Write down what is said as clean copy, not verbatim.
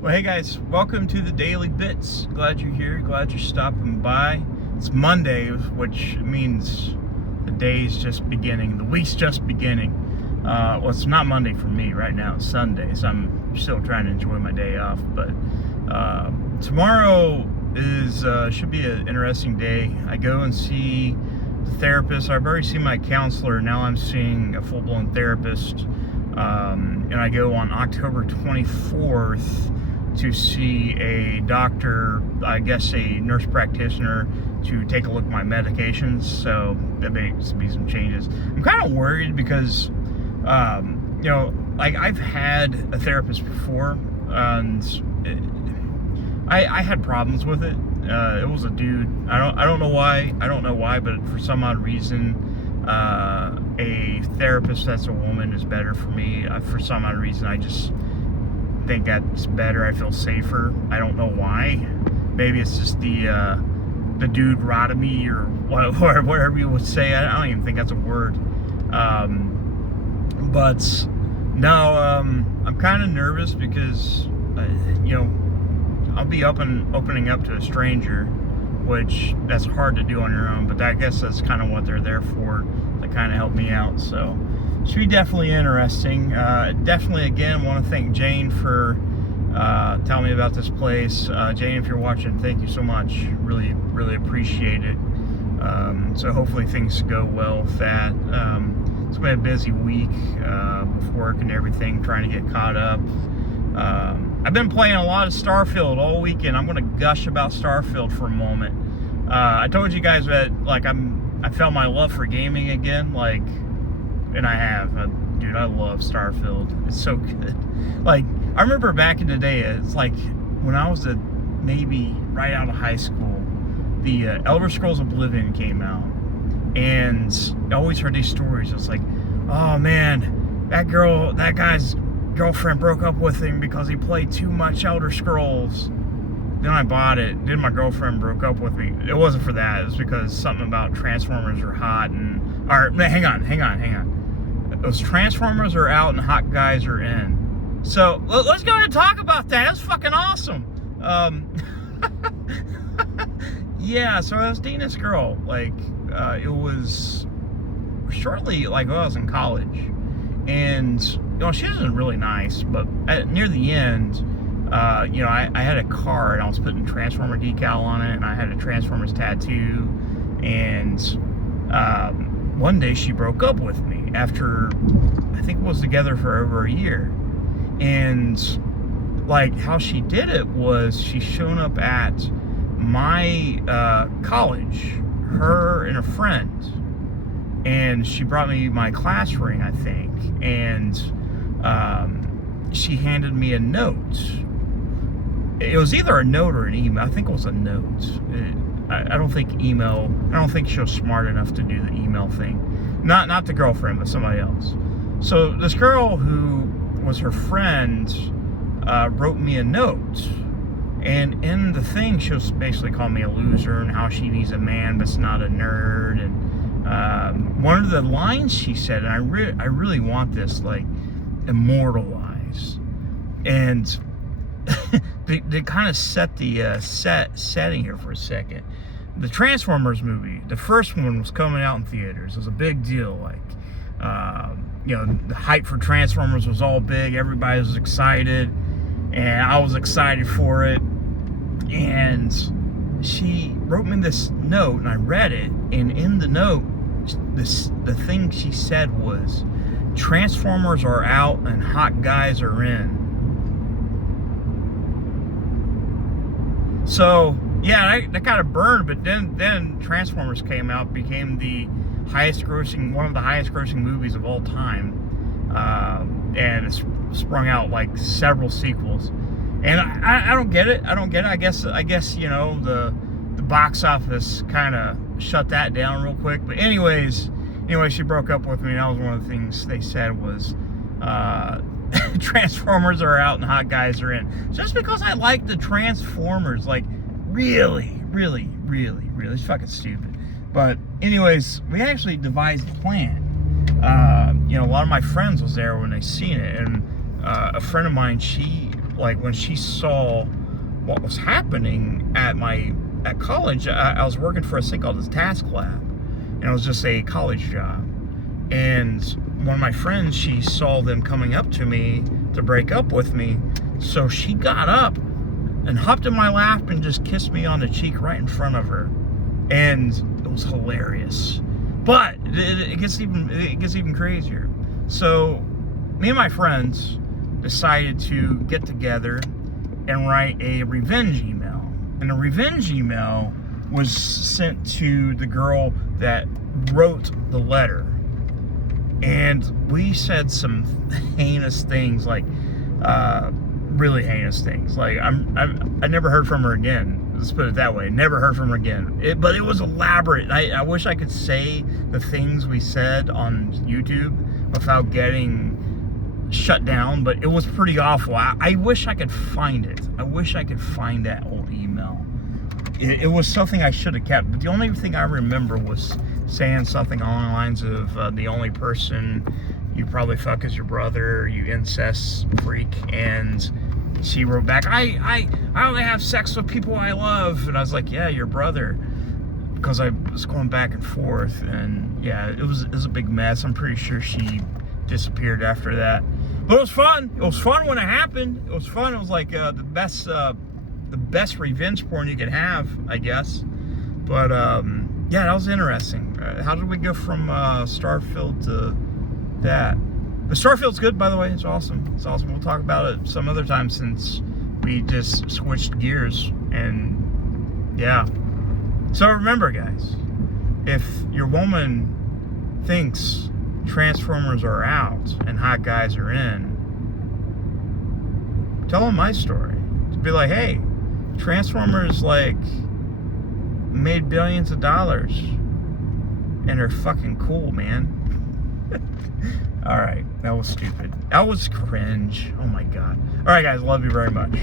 Well, hey guys, welcome to the Daily Bits. Glad you're here, glad you're stopping by. It's Monday, which means the day's just beginning, the week's just beginning. Well, it's not Monday for me right now, it's Sunday, so I'm still trying to enjoy my day off. But tomorrow should be an interesting day. I go and see the therapist. I've already seen my counselor, now I'm seeing a full-blown therapist. And I go on October 24th to see a doctor, I guess a nurse practitioner, to take a look at my medications. So there may be some changes. I'm kind of worried because, like I've had a therapist before, and I had problems with it. It was a dude. I don't know why, but for some odd reason, a therapist that's a woman is better for me. For some odd reason, I just think that's better. I feel safer. I don't know why. Maybe it's just the dude rotted me, or whatever you would say. I don't even think that's a word. But no, I'm kind of nervous because I'll be opening up to a stranger, which that's hard to do on your own, but I guess that's kind of what they're there for, to kind of help me out. So should be definitely interesting. Definitely, again, want to thank Jane for telling me about this place. Jane, if you're watching, thank you so much. Really, really appreciate it. So hopefully things go well with that. It's been a busy week with work and everything, trying to get caught up. I've been playing a lot of Starfield all weekend. I'm going to gush about Starfield for a moment. I told you guys that, like, I felt my love for gaming again, like, and I have. Dude, I love Starfield. It's so good. Like, I remember back in the day, it's like when I was maybe right out of high school, the Elder Scrolls Oblivion came out, and I always heard these stories. It's like, oh man, that guy's girlfriend broke up with him because he played too much Elder Scrolls. Then I bought it. Then my girlfriend broke up with me. It wasn't for that. It was because something about Transformers are hot hang on. Those Transformers are out and hot guys are in. So let's go ahead and talk about that. That's fucking awesome. Yeah, so I was dating this girl. Like, it was shortly, like, when I was in college. And she wasn't really nice, but near the end, I had a car and I was putting Transformer decal on it, and I had a Transformers tattoo, and one day she broke up with me after, I think, was together for over a year. And like, how she did it was she shown up at my college, her and a friend, and she brought me my class ring, I think, and she handed me a note. It was either a note or an email. I think it was a note. I don't think email. I don't think she was smart enough to do the email thing. Not the girlfriend, but somebody else. So this girl who was her friend wrote me a note, and in the thing she was basically calling me a loser and how she needs a man but's not a nerd. And one of the lines she said, and I really want this, like, immortalized, and they kind of set the setting here for a second. The Transformers movie, the first one, was coming out in theaters. It was a big deal. Like, the hype for Transformers was all big. Everybody was excited, and I was excited for it. And she wrote me this note, and I read it. And in the note, the thing she said was, Transformers are out and hot guys are in. So yeah, that kind of burned. But then Transformers came out, became one of the highest grossing movies of all time, and it's sprung out like several sequels. And I don't get it. I guess the box office kind of shut that down real quick. But anyway, she broke up with me, and that was one of the things they said was, Transformers are out and hot guys are in. Just because I like the Transformers, like, really, it's fucking stupid. But anyways, we actually devised a plan. A lot of my friends was there when they seen it, and a friend of mine, she like when she saw what was happening at college, I was working for a thing called the Task Lab, and it was just a college job. And one of my friends, she saw them coming up to me to break up with me, so she got up and hopped in my lap and just kissed me on the cheek right in front of her, and it was hilarious. But it gets even crazier. So me and my friends decided to get together and write a revenge email. And the revenge email was sent to the girl that wrote the letter. And we said some heinous things, like really heinous things. Like I never heard from her again. Let's put it that way. Never heard from her again. But it was elaborate. I wish I could say the things we said on YouTube without getting shut down, but it was pretty awful. I wish I could find it. I wish I could find that old email. It was something I should have kept, but the only thing I remember was saying something along the lines of the only person you probably fuck is your brother, you incest freak. And she wrote back, I only have sex with people I love. And I was like, yeah, your brother. Because I was going back and forth, and yeah, it was a big mess. I'm pretty sure she disappeared after that. But it was fun. It was fun when it happened. It was fun. It was like the best revenge porn you could have, I guess. But yeah, that was interesting. How did we go from Starfield to that? But Starfield's good, by the way. It's awesome. It's awesome. We'll talk about it some other time, since we just switched gears. And yeah. So remember, guys, if your woman thinks Transformers are out and hot guys are in, tell them my story. To be like, hey, Transformers like made billions of dollars and they're fucking cool, man. All right, that was stupid. That was cringe. Oh my god. All right, guys, love you very much.